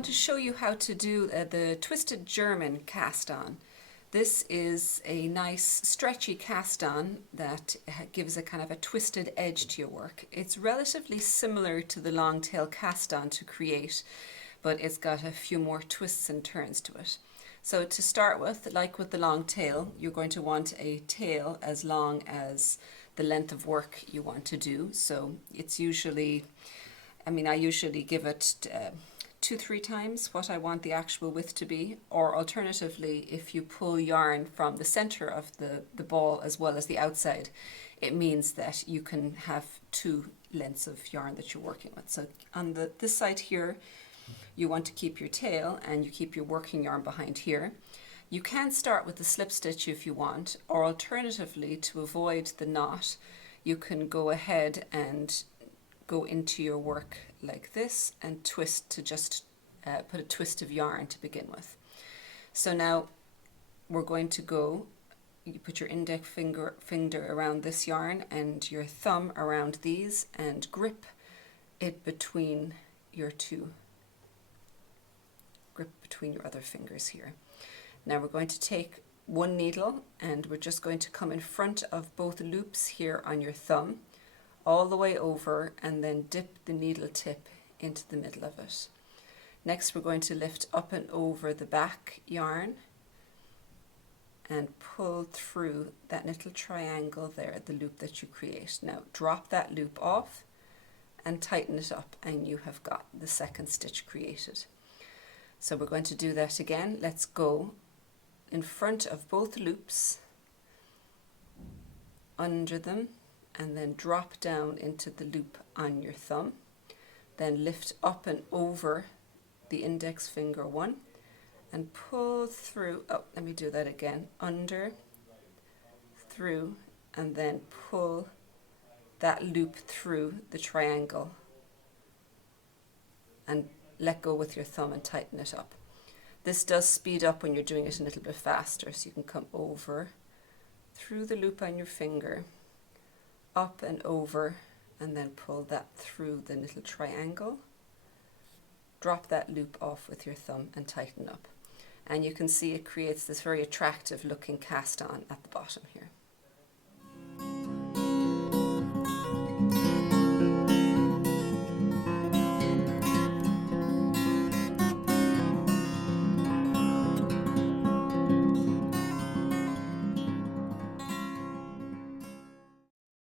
want to show you how to do the twisted German cast-on. This is a nice stretchy cast-on that gives a kind of a twisted edge to your work. It's relatively similar to the long tail cast-on to create, but it's got a few more twists and turns to it. So to start with, like with the long tail, you're going to want a tail as long as the length of work you want to do. So it's usually, I usually give it 2-3 times what I want the actual width to be, or alternatively, if you pull yarn from the center of the ball as well as the outside, it means that you can have 2 lengths of yarn that you're working with. So on this side here, you want to keep your tail and you keep your working yarn behind here. You can start with the slip stitch if you want, or alternatively, to avoid the knot, you can go ahead and go into your work like this and twist to just put a twist of yarn to begin with. So now we're going to go, you put your index finger around this yarn and your thumb around these and grip it between your other fingers here. Now we're going to take one needle and we're just going to come in front of both loops here on your thumb all the way over and then dip the needle tip into the middle of it. Next we're going to lift up and over the back yarn and pull through that little triangle there, the loop that you create. Now drop that loop off and tighten it up and you have got the second stitch created. So we're going to do that again. Let's go in front of both loops, under them, and then drop down into the loop on your thumb. Then lift up and over the index finger one and pull through, let me do that again, under, through, and then pull that loop through the triangle and let go with your thumb and tighten it up. This does speed up when you're doing it a little bit faster, so you can come over, through the loop on your finger, up and over, and then pull that through the little triangle. Drop that loop off with your thumb and tighten up. And you can see it creates this very attractive looking cast on at the bottom here.